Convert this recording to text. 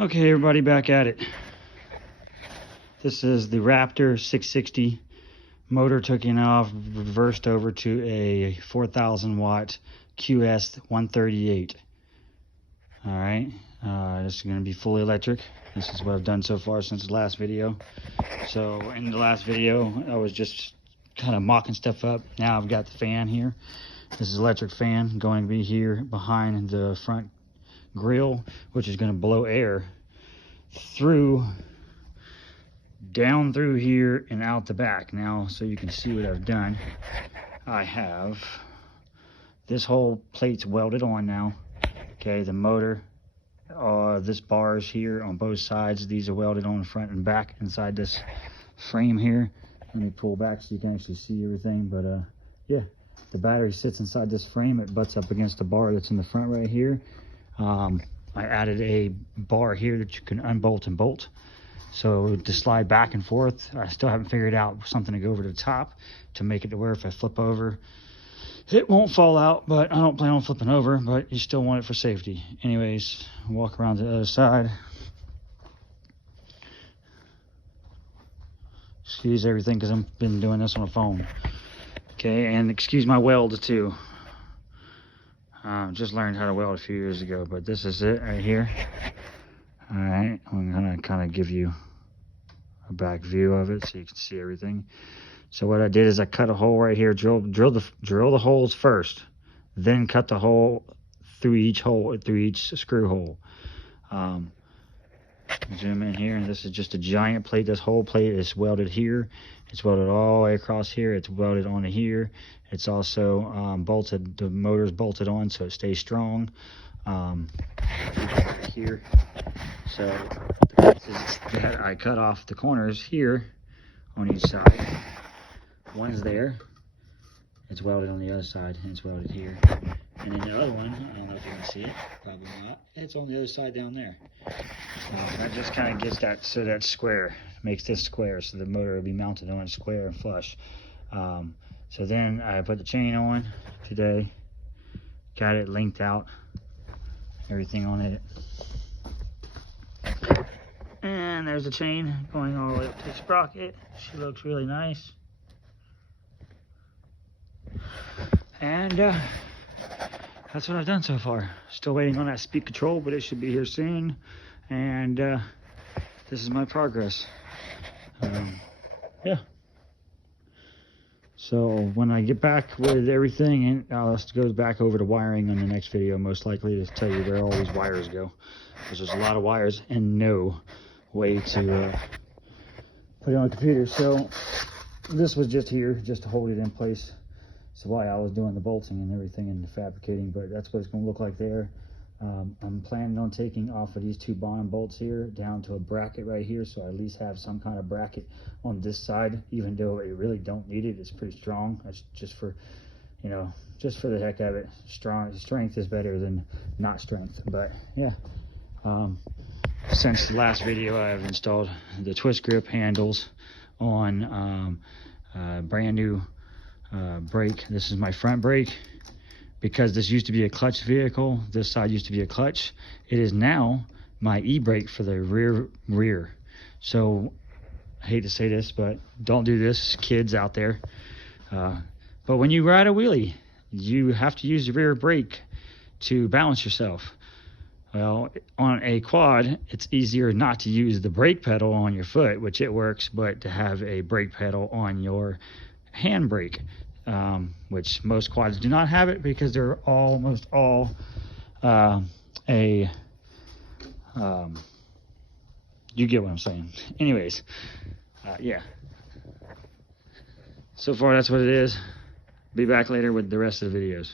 Okay, everybody, back at it. This is the Raptor 660 motor. Taken off, reversed over to a 4,000 watt QS 138. All right, this is going to be fully electric. This is what I've done so far since the last video. So in the last video, I was just kind of mocking stuff up. Now I've got the fan here. This is electric fan going to be here behind the front grill, which is going to blow air down through here and out the back. Now, so you can see what I've done, I have this whole plate's welded on now. Okay, the motor, this bar is here on both sides. These are welded on the front and back inside this frame here. Let me pull back so you can actually see everything. But yeah, the battery sits inside this frame. It butts up against the bar that's in the front right here. I added a bar here that you can unbolt and bolt, so to slide back and forth. I still haven't figured out something to go over to the top to make it to where if I flip over, it won't fall out, but I don't plan on flipping over, but you still want it for safety. Anyways, walk around to the other side. Excuse everything because I've been doing this on the phone. Okay, and excuse my weld too. Just learned how to weld a few years ago, but this is it right here. All right, I'm gonna kind of give you a back view of it so you can see everything. So what I did is I cut a hole right here, drill the holes first, then cut the hole through each screw hole. Zoom in here, and this is just a giant plate. This whole plate is welded here. It's welded all the way across here. It's welded onto here. It's also bolted. The motor's bolted on so it stays strong. Here. So I cut off the corners here on each side. One's there. It's welded on the other side, and it's welded here. And then the other one, I don't know if you can see it, probably not. It's on the other side down there. That just kind of gets that, so that square, makes this square, so the motor will be mounted on a square and flush. So then I put the chain on today, got it linked out, everything on it. And there's the chain going all the way up to the sprocket. She looks really nice. And that's what I've done so far. Still waiting on that speed control, but it should be here soon. And this is my progress. Yeah. So when I get back with everything, and I'll go back over to wiring on the next video, most likely, to tell you where all these wires go. Because there's a lot of wires and no way to put it on a computer. So this was just here, just to hold it in place. So while I was doing the bolting and everything and the fabricating, but that's what it's going to look like there. I'm planning on taking off of these two bottom bolts here down to a bracket right here, so I at least have some kind of bracket on this side, even though I really don't need it. It's pretty strong. That's just for, you know, just for the heck of it. Strength is better than not strength. But yeah, since the last video, I've installed the twist grip handles on brand new brake. This is my front brake. Because this used to be a clutch vehicle, this side used to be a clutch, it is now my e-brake for the rear. So I hate to say this, but don't do this, kids out there. But when you ride a wheelie, you have to use the rear brake to balance yourself. Well, on a quad, it's easier not to use the brake pedal on your foot, which it works, but to have a brake pedal on your handbrake. Which most quads do not have it because they're almost all you get what I'm saying. Anyways, yeah. So far, that's what it is. Be back later with the rest of the videos.